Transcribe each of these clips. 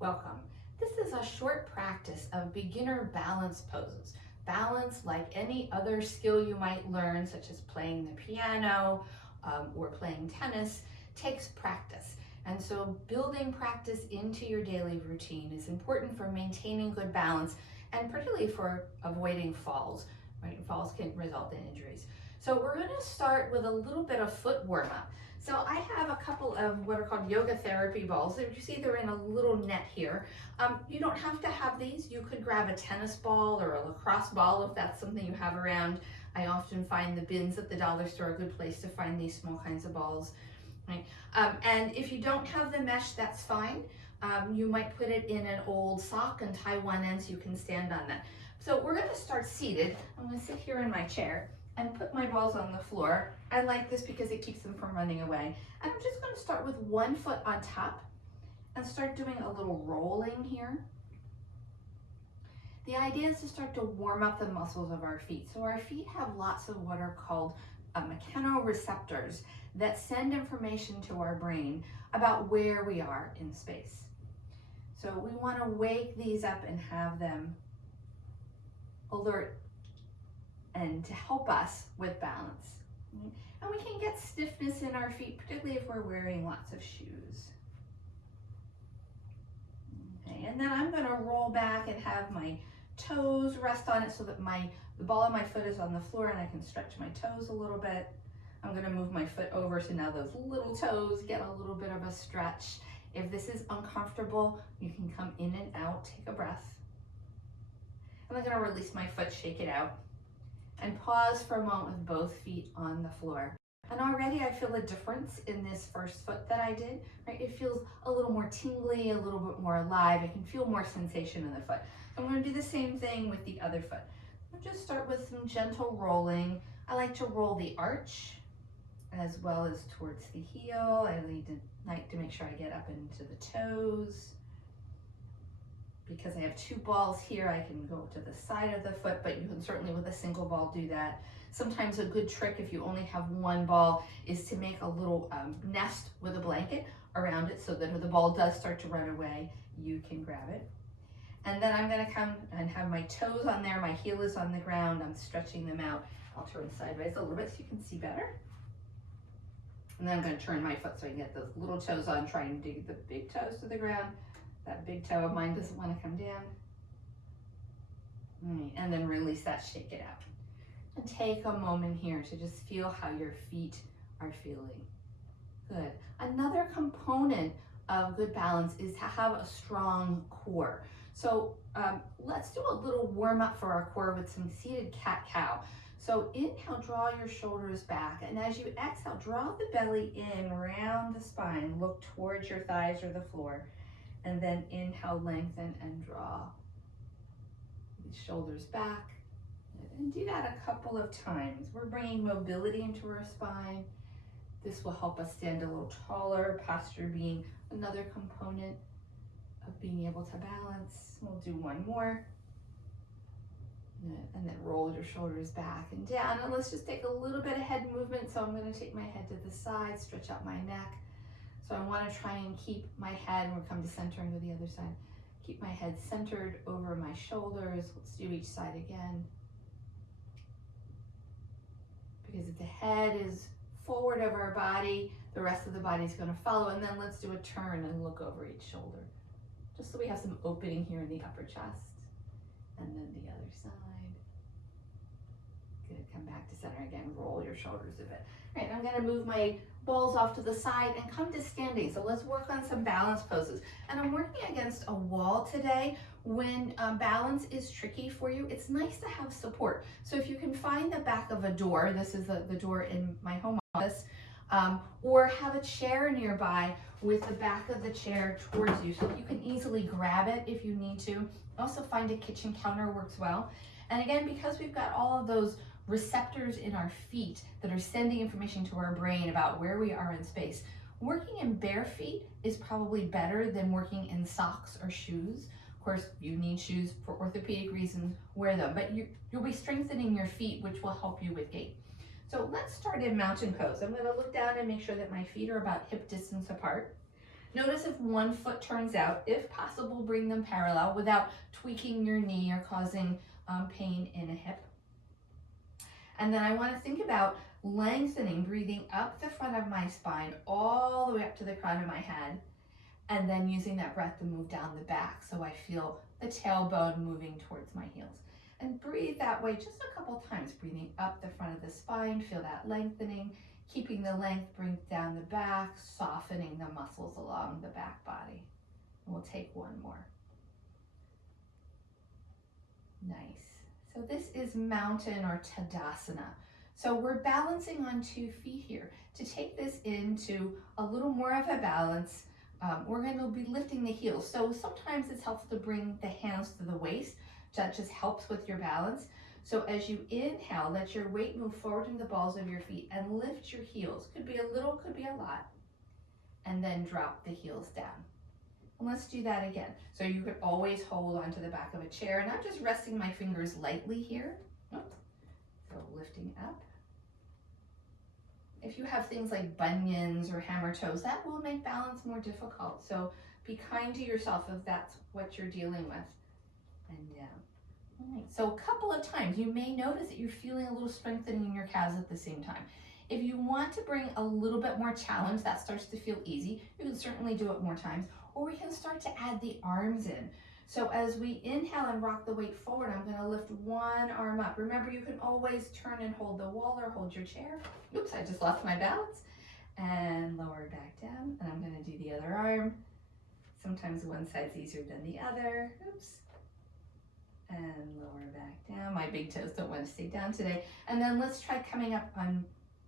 Welcome. This is a short practice of beginner balance poses. Balance, like any other skill you might learn, such as playing the piano or playing tennis, takes practice. And so building practice into your daily routine is important for maintaining good balance and particularly for avoiding falls. Right? Falls can result in injuries. So we're going to start with a little bit of foot warm-up. So I have a couple of what are called yoga therapy balls. As you see, they're in a little net here. You don't have to have these. You could grab a tennis ball or a lacrosse ball if that's something you have around. I often find the bins at the dollar store a good place to find these small kinds of balls. Right? And if you don't have the mesh, that's fine. You might put it in an old sock and tie one end so you can stand on that. So we're going to start seated. I'm going to sit here in my chair and put my balls on the floor. I like this because it keeps them from running away. And I'm just going to start with one foot on top and start doing a little rolling here. The idea is to start to warm up the muscles of our feet. So our feet have lots of what are called mechanoreceptors that send information to our brain about where we are in space. So we want to wake these up and have them alert and to help us with balance. And we can get stiffness in our feet, particularly if we're wearing lots of shoes. Okay, and then I'm going to roll back and have my toes rest on it so that the ball of my foot is on the floor and I can stretch my toes a little bit. I'm going to move my foot over so now those little toes get a little bit of a stretch. If this is uncomfortable, you can come in and out, take a breath. And I'm going to release my foot, shake it out, and pause for a moment with both feet on the floor. And already I feel a difference in this first foot that I did, right? It feels a little more tingly, a little bit more alive. I can feel more sensation in the foot. I'm going to do the same thing with the other foot. I'll just start with some gentle rolling. I like to roll the arch as well as towards the heel. I like to make sure I get up into the toes. Because I have two balls here, I can go to the side of the foot, but you can certainly with a single ball do that. Sometimes a good trick if you only have one ball is to make a little nest with a blanket around it so that if the ball does start to run away, you can grab it. And then I'm going to come and have my toes on there, my heel is on the ground, I'm stretching them out. I'll turn sideways a little bit so you can see better. And then I'm going to turn my foot so I can get those little toes on, trying to dig the big toes to the ground. That big toe of mine doesn't want to come down. And then release that, shake it out. And take a moment here to just feel how your feet are feeling. Good. Another component of good balance is to have a strong core. So let's do a little warm up for our core with some seated cat-cow. So inhale, draw your shoulders back, and as you exhale, draw the belly in around the spine, look towards your thighs or the floor. And then inhale, lengthen and draw the shoulders back. And do that a couple of times. We're bringing mobility into our spine. This will help us stand a little taller, posture being another component of being able to balance. We'll do one more. And then roll your shoulders back and down. And let's just take a little bit of head movement. So I'm going to take my head to the side, stretch out my neck. So I want to try and keep my head, and we'll come to centering to the other side. Keep my head centered over my shoulders. Let's do each side again. Because if the head is forward of our body, the rest of the body is going to follow. And then let's do a turn and look over each shoulder. Just so we have some opening here in the upper chest. And then the other side. Good, come back to center again, roll your shoulders a bit. All right, I'm gonna move my balls off to the side and come to standing. So let's work on some balance poses. And I'm working against a wall today. When balance is tricky for you, it's nice to have support. So if you can find the back of a door, this is the door in my home office, or have a chair nearby with the back of the chair towards you so that you can easily grab it if you need to. Also find a kitchen counter works well. And again, because we've got all of those receptors in our feet that are sending information to our brain about where we are in space, working in bare feet is probably better than working in socks or shoes. Of course, you need shoes for orthopedic reasons, wear them, but you'll be strengthening your feet, which will help you with gait. So let's start in mountain pose. I'm going to look down and make sure that my feet are about hip distance apart. Notice if one foot turns out. If possible, bring them parallel without tweaking your knee or causing pain in a hip. And then I want to think about lengthening, breathing up the front of my spine all the way up to the crown of my head, and then using that breath to move down the back so I feel the tailbone moving towards my heels. And breathe that way just a couple times, breathing up the front of the spine, feel that lengthening, keeping the length, bring down the back, softening the muscles along the back body. And we'll take one more. Nice. So this is mountain or Tadasana. So we're balancing on 2 feet here. To take this into a little more of a balance, we're going to be lifting the heels. So sometimes it's helpful to bring the hands to the waist. That just helps with your balance. So as you inhale, let your weight move forward in the balls of your feet and lift your heels. Could be a little, could be a lot. And then drop the heels down. And let's do that again. So you could always hold onto the back of a chair, and I'm just resting my fingers lightly here. Oops. So lifting up. If you have things like bunions or hammer toes, that will make balance more difficult. So be kind to yourself if that's what you're dealing with. And down. All right. So a couple of times, you may notice that you're feeling a little strengthening in your calves at the same time. If you want to bring a little bit more challenge, that starts to feel easy, you can certainly do it more times, or we can start to add the arms in. So as we inhale and rock the weight forward, I'm going to lift one arm up. Remember, you can always turn and hold the wall or hold your chair. Oops, I just lost my balance. And lower back down, and I'm going to do the other arm. Sometimes one side's easier than the other. Oops. And lower back down. My big toes don't want to stay down today. And then let's try coming up on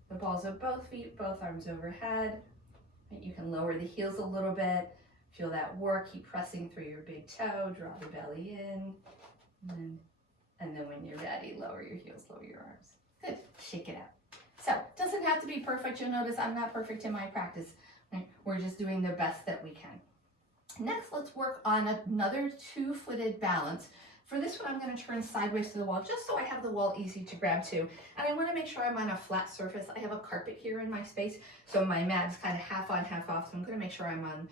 the balls of both feet, both arms overhead. You can lower the heels a little bit. Feel that work. Keep pressing through your big toe. Draw the belly in. And then when you're ready, lower your heels, lower your arms. Good. Shake it out. So it doesn't have to be perfect. You'll notice I'm not perfect in my practice. We're just doing the best that we can. Next, let's work on another 2-footed balance. For this one, I'm going to turn sideways to the wall just so I have the wall easy to grab to. And I want to make sure I'm on a flat surface. I have a carpet here in my space, so my mat is kind of half on, half off. So I'm going to make sure I'm on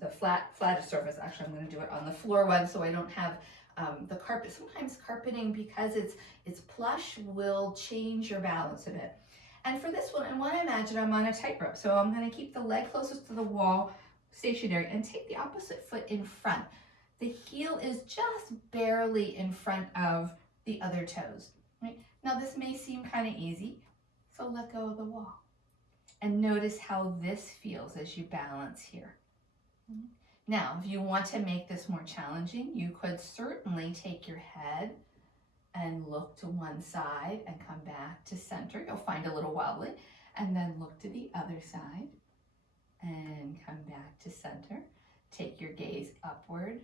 the flattest surface. Actually, I'm going to do it on the floor one so I don't have the carpet. Sometimes carpeting, because it's plush, will change your balance a bit. And for this one, I want to imagine I'm on a tightrope. So I'm going to keep the leg closest to the wall, stationary, and take the opposite foot in front. The heel is just barely in front of the other toes. Right? Now this may seem kind of easy, so let go of the wall. And notice how this feels as you balance here. Now, if you want to make this more challenging, you could certainly take your head and look to one side and come back to center. You'll find a little wobbly. And then look to the other side and come back to center. Take your gaze upward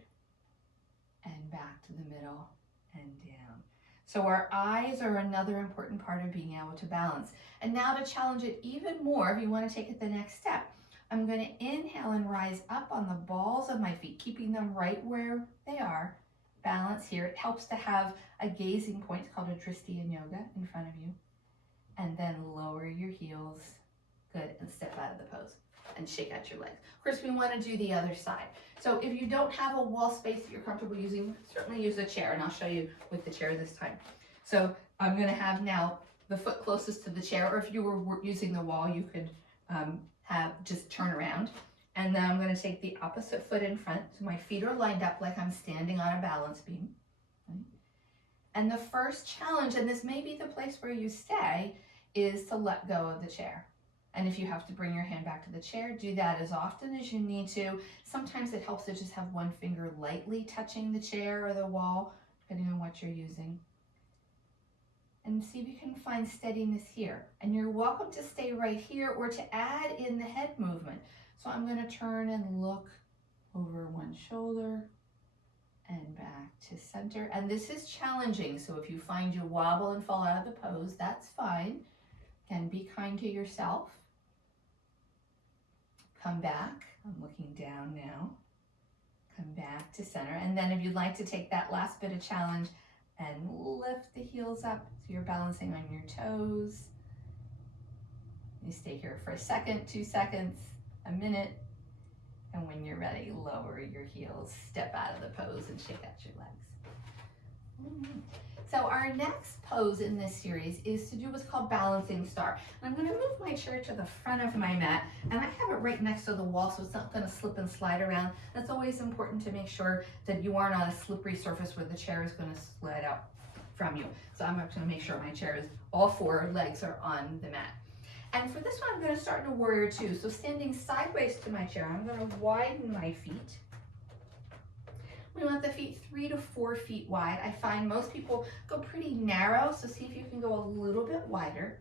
and back to the middle and down. So our eyes are another important part of being able to balance. And now to challenge it even more, if you want to take it the next step, I'm going to inhale and rise up on the balls of my feet, keeping them right where they are. Balance here. It helps to have a gazing point. It's called a drishti in yoga in front of you. And then lower your heels. Good. And step out of the pose and shake out your legs. Of course, we want to do the other side. So if you don't have a wall space that you're comfortable using, certainly use a chair, and I'll show you with the chair this time. So I'm going to have now the foot closest to the chair, or if you were using the wall, you could just turn around. And then I'm going to take the opposite foot in front. So my feet are lined up like I'm standing on a balance beam. Right? And the first challenge, and this may be the place where you stay, is to let go of the chair. And if you have to bring your hand back to the chair, do that as often as you need to. Sometimes it helps to just have one finger lightly touching the chair or the wall, depending on what you're using. And see if you can find steadiness here. And you're welcome to stay right here or to add in the head movement. So I'm going to turn and look over one shoulder and back to center. And this is challenging, so if you find you wobble and fall out of the pose, that's fine. Again, be kind to yourself. Come back. I'm looking down now. Come back to center. And then if you'd like to take that last bit of challenge and lift the heels up so you're balancing on your toes. You stay here for a second, 2 seconds, a minute. And when you're ready, lower your heels, step out of the pose and shake out your legs. So our next pose in this series is to do what's called balancing star. And I'm going to move my chair to the front of my mat, and I have it right next to the wall so it's not going to slip and slide around. That's always important to make sure that you aren't on a slippery surface where the chair is going to slide out from you. So I'm going to make sure my chair is, all four legs are on the mat. And for this one, I'm going to start in a warrior two. So standing sideways to my chair, I'm going to widen my feet. We want the feet 3 to 4 feet wide. I find most people go pretty narrow, so see if you can go a little bit wider.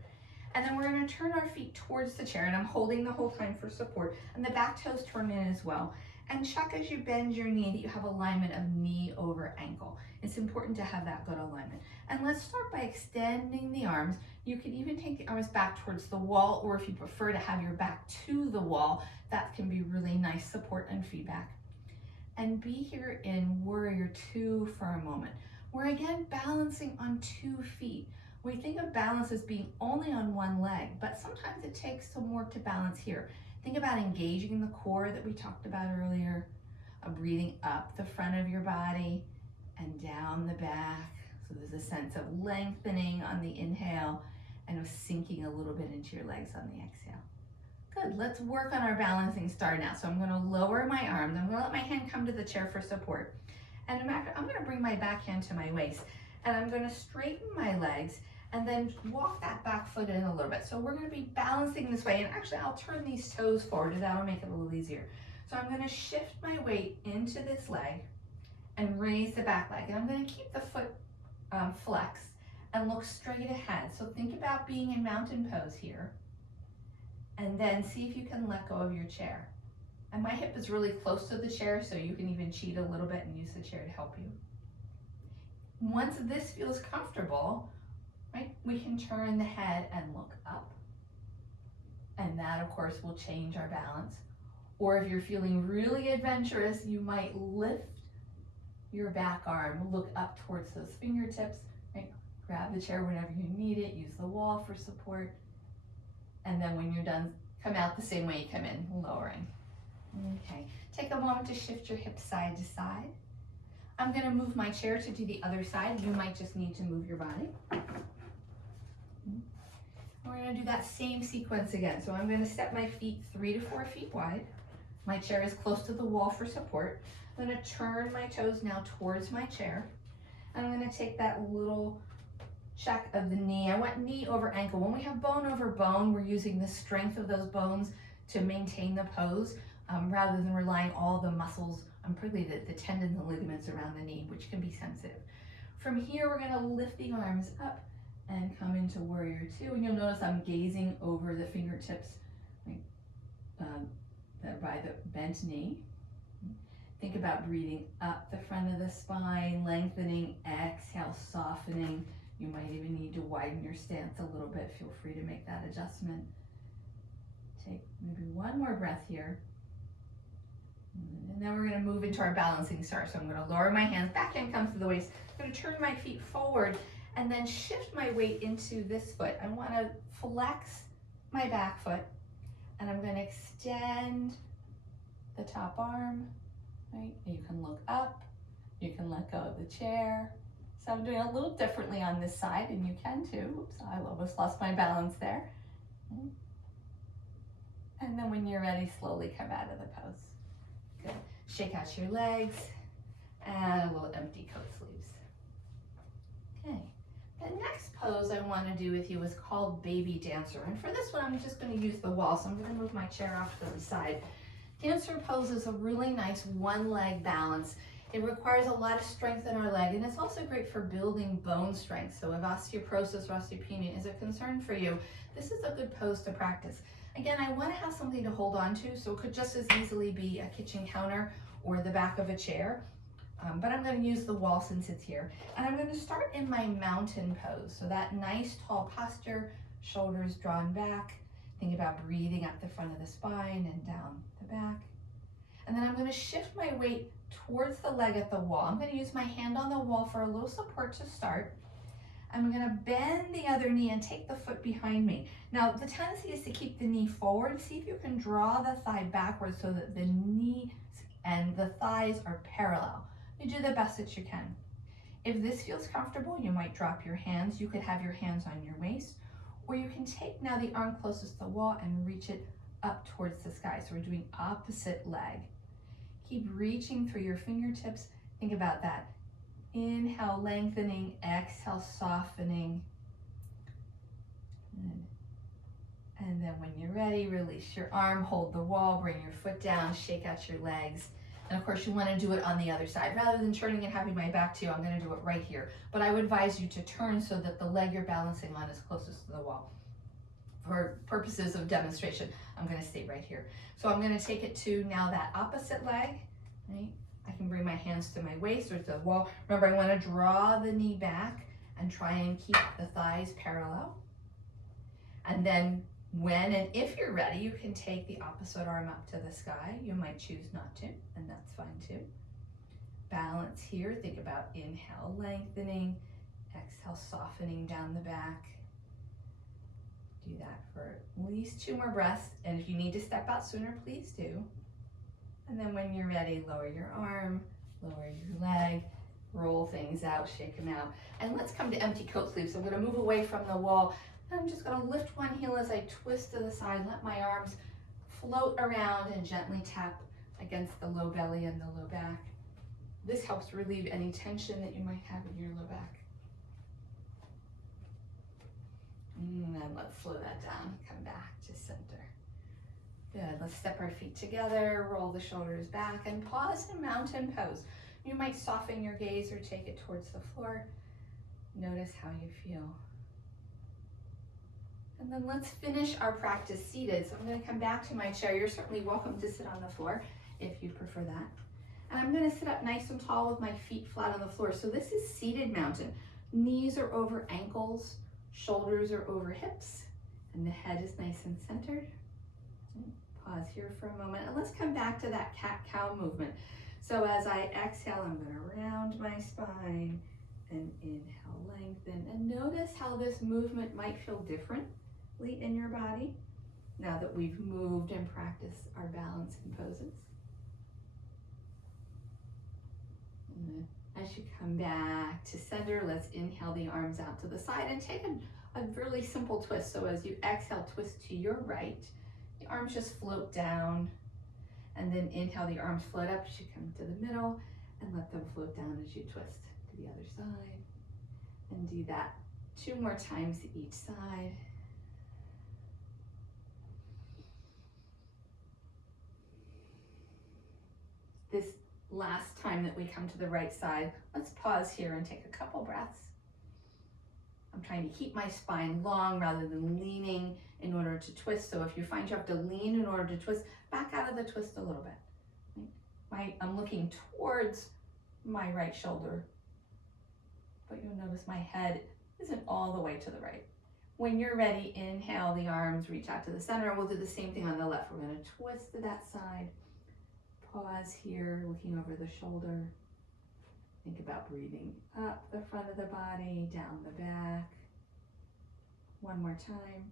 And then we're going to turn our feet towards the chair, and I'm holding the whole time for support. And the back toes turn in as well. And check as you bend your knee that you have alignment of knee over ankle. It's important to have that good alignment. And let's start by extending the arms. You can even take the arms back towards the wall, or if you prefer to have your back to the wall, that can be really nice support and feedback. And be here in warrior two for a moment. We're again balancing on 2 feet. We think of balance as being only on one leg, but sometimes it takes some work to balance here. Think about engaging the core that we talked about earlier, breathing up the front of your body and down the back. So there's a sense of lengthening on the inhale and of sinking a little bit into your legs on the exhale. Good, let's work on our balancing star now. So I'm going to lower my arms. I'm going to let my hand come to the chair for support. And I'm going to bring my back hand to my waist. And I'm going to straighten my legs and then walk that back foot in a little bit. So we're going to be balancing this way. And actually, I'll turn these toes forward and that'll make it a little easier. So I'm going to shift my weight into this leg and raise the back leg. And I'm going to keep the foot flexed and look straight ahead. So think about being in mountain pose here. And then see if you can let go of your chair. And my hip is really close to the chair, so you can even cheat a little bit and use the chair to help you. Once this feels comfortable, right, we can turn the head and look up. And that, of course, will change our balance. Or if you're feeling really adventurous, you might lift your back arm, look up towards those fingertips, right? Grab the chair whenever you need it, use the wall for support. And then when you're done, come out the same way you come in, lowering. Okay, take a moment to shift your hips side to side. I'm gonna move my chair to do the other side. You might just need to move your body. We're gonna do that same sequence again. So I'm gonna step my feet 3 to 4 feet wide. My chair is close to the wall for support. I'm gonna turn my toes now towards my chair. I'm gonna take that little check of the knee. I want knee over ankle. When we have bone over bone, we're using the strength of those bones to maintain the pose rather than relying all the muscles, particularly the tendons and ligaments around the knee, which can be sensitive. From here, we're gonna lift the arms up and come into warrior two. And you'll notice I'm gazing over the fingertips by the bent knee. Think about breathing up the front of the spine, lengthening, exhale, softening. You might even need to widen your stance a little bit. Feel free to make that adjustment. Take maybe one more breath here. And then we're going to move into our balancing star. So I'm going to lower my hands, back hand comes to the waist. I'm going to turn my feet forward and then shift my weight into this foot. I want to flex my back foot and I'm going to extend the top arm. Right? You can look up, you can let go of the chair. So I'm doing a little differently on this side, and you can too. Oops, I almost lost my balance there. And then when you're ready, slowly come out of the pose. Good. Shake out your legs, and a little empty coat sleeves. Okay. The next pose I want to do with you is called baby dancer. And for this one, I'm just going to use the wall. So I'm going to move my chair off to the side. Dancer pose is a really nice one leg balance. It requires a lot of strength in our leg, and it's also great for building bone strength. So if osteoporosis or osteopenia is a concern for you, this is a good pose to practice. Again, I want to have something to hold on to, so it could just as easily be a kitchen counter or the back of a chair. But I'm going to use the wall since it's here. And I'm going to start in my mountain pose. So that nice tall posture, shoulders drawn back. Think about breathing up the front of the spine and down the back. And then I'm going to shift my weight towards the leg at the wall. I'm going to use my hand on the wall for a little support to start. I'm gonna bend the other knee and take the foot behind me. Now, the tendency is to keep the knee forward. See if you can draw the thigh backwards so that the knee and the thighs are parallel. You do the best that you can. If this feels comfortable, you might drop your hands. You could have your hands on your waist, or you can take now the arm closest to the wall and reach it up towards the sky. So we're doing opposite leg. Keep reaching through your fingertips. Think about that. Inhale, lengthening, exhale, softening. And then when you're ready, release your arm, hold the wall, bring your foot down, shake out your legs. And of course you want to do it on the other side. Rather than turning and having my back to you, I'm going to do it right here. But I would advise you to turn so that the leg you're balancing on is closest to the wall. For purposes of demonstration, I'm going to stay right here. So I'm going to take it to now that opposite leg, right? I can bring my hands to my waist or to the wall. Remember, I want to draw the knee back and try and keep the thighs parallel. And then when and if you're ready, you can take the opposite arm up to the sky. You might choose not to, and that's fine too. Balance here. Think about inhale, lengthening, exhale, softening down the back. Do that for at least 2 more breaths. And if you need to step out sooner, please do. And then when you're ready, lower your arm, lower your leg, roll things out, shake them out. And let's come to empty coat sleeves. So I'm going to move away from the wall. I'm just going to lift one heel as I twist to the side, let my arms float around and gently tap against the low belly and the low back. This helps relieve any tension that you might have in your low back. And then let's slow that down, come back to center. Good, let's step our feet together, roll the shoulders back, and pause in mountain pose. You might soften your gaze or take it towards the floor. Notice how you feel. And then let's finish our practice seated. So I'm going to come back to my chair. You're certainly welcome to sit on the floor if you prefer that. And I'm going to sit up nice and tall with my feet flat on the floor. So this is seated mountain. Knees are over ankles, shoulders are over hips, and the head is nice and centered. Pause here for a moment, and let's come back to that cat-cow movement. So as I exhale, I'm going to round my spine and inhale, lengthen. And notice how this movement might feel differently in your body now that we've moved and practiced our balance and poses. And as you come back to center, let's inhale the arms out to the side and take a really simple twist. So as you exhale, twist to your right. The arms just float down, and then inhale, the arms float up as you come to the middle, and let them float down as you twist to the other side. And do that 2 more times each side. This last time that we come to the right side, let's pause here and take a couple breaths. I'm trying to keep my spine long rather than leaning in order to twist. So if you find you have to lean in order to twist, back out of the twist a little bit. Right? I'm looking towards my right shoulder, but you'll notice my head isn't all the way to the right. When you're ready, inhale, the arms reach out to the center, and we'll do the same thing on the left. We're going to twist to that side. Pause here, looking over the shoulder. Think about breathing up the front of the body, down the back. One more time.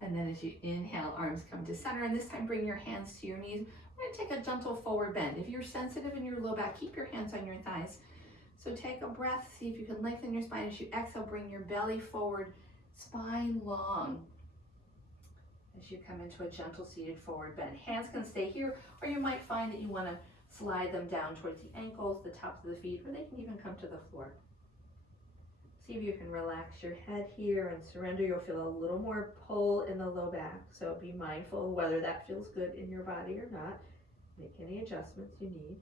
And then as you inhale, arms come to center, and this time bring your hands to your knees. We're going to take a gentle forward bend. If you're sensitive in your low back, keep your hands on your thighs. So take a breath, see if you can lengthen your spine. As you exhale, bring your belly forward, spine long. As you come into a gentle seated forward bend. Hands can stay here, or you might find that you want to slide them down towards the ankles, the tops of the feet, or they can even come to the floor. See if you can relax your head here and surrender. You'll feel a little more pull in the low back, so be mindful of whether that feels good in your body or not. Make any adjustments you need.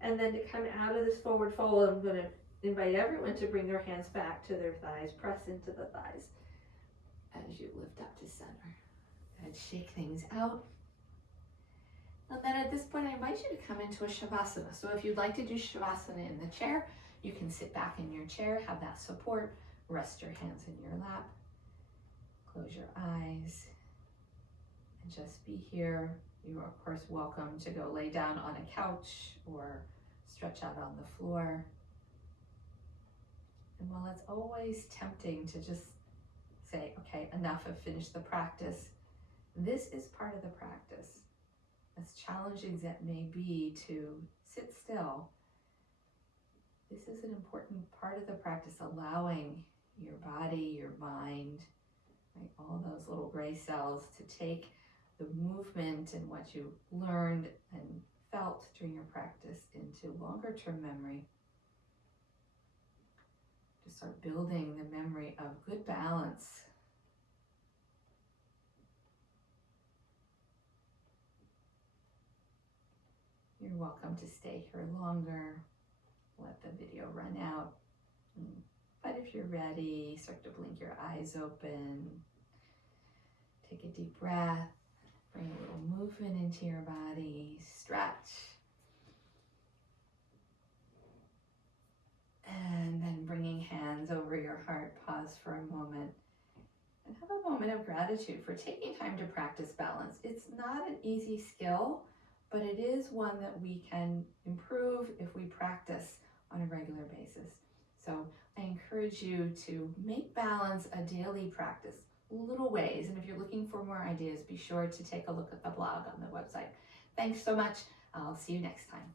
And then to come out of this forward fold, I'm going to invite everyone to bring their hands back to their thighs. Press into the thighs as you lift up to center. Good. Shake things out. And then at this point, I invite you to come into a Shavasana. So if you'd like to do Shavasana in the chair, you can sit back in your chair, have that support, rest your hands in your lap, close your eyes, and just be here. You are, of course, welcome to go lay down on a couch or stretch out on the floor. And while it's always tempting to just say, okay, enough, I've finished the practice, this is part of the practice. As challenging as it may be to sit still, this is an important part of the practice, allowing your body, your mind, right, all those little gray cells to take the movement and what you learned and felt during your practice into longer term memory. To start building the memory of good balance. You're welcome to stay here longer. Let the video run out. But if you're ready, start to blink your eyes open. Take a deep breath. Bring a little movement into your body. Stretch. And then bringing hands over your heart, pause for a moment. And have a moment of gratitude for taking time to practice balance. It's not an easy skill, but it is one that we can improve if we practice on a regular basis. So I encourage you to make balance a daily practice, little ways. And if you're looking for more ideas, be sure to take a look at the blog on the website. Thanks so much. I'll see you next time.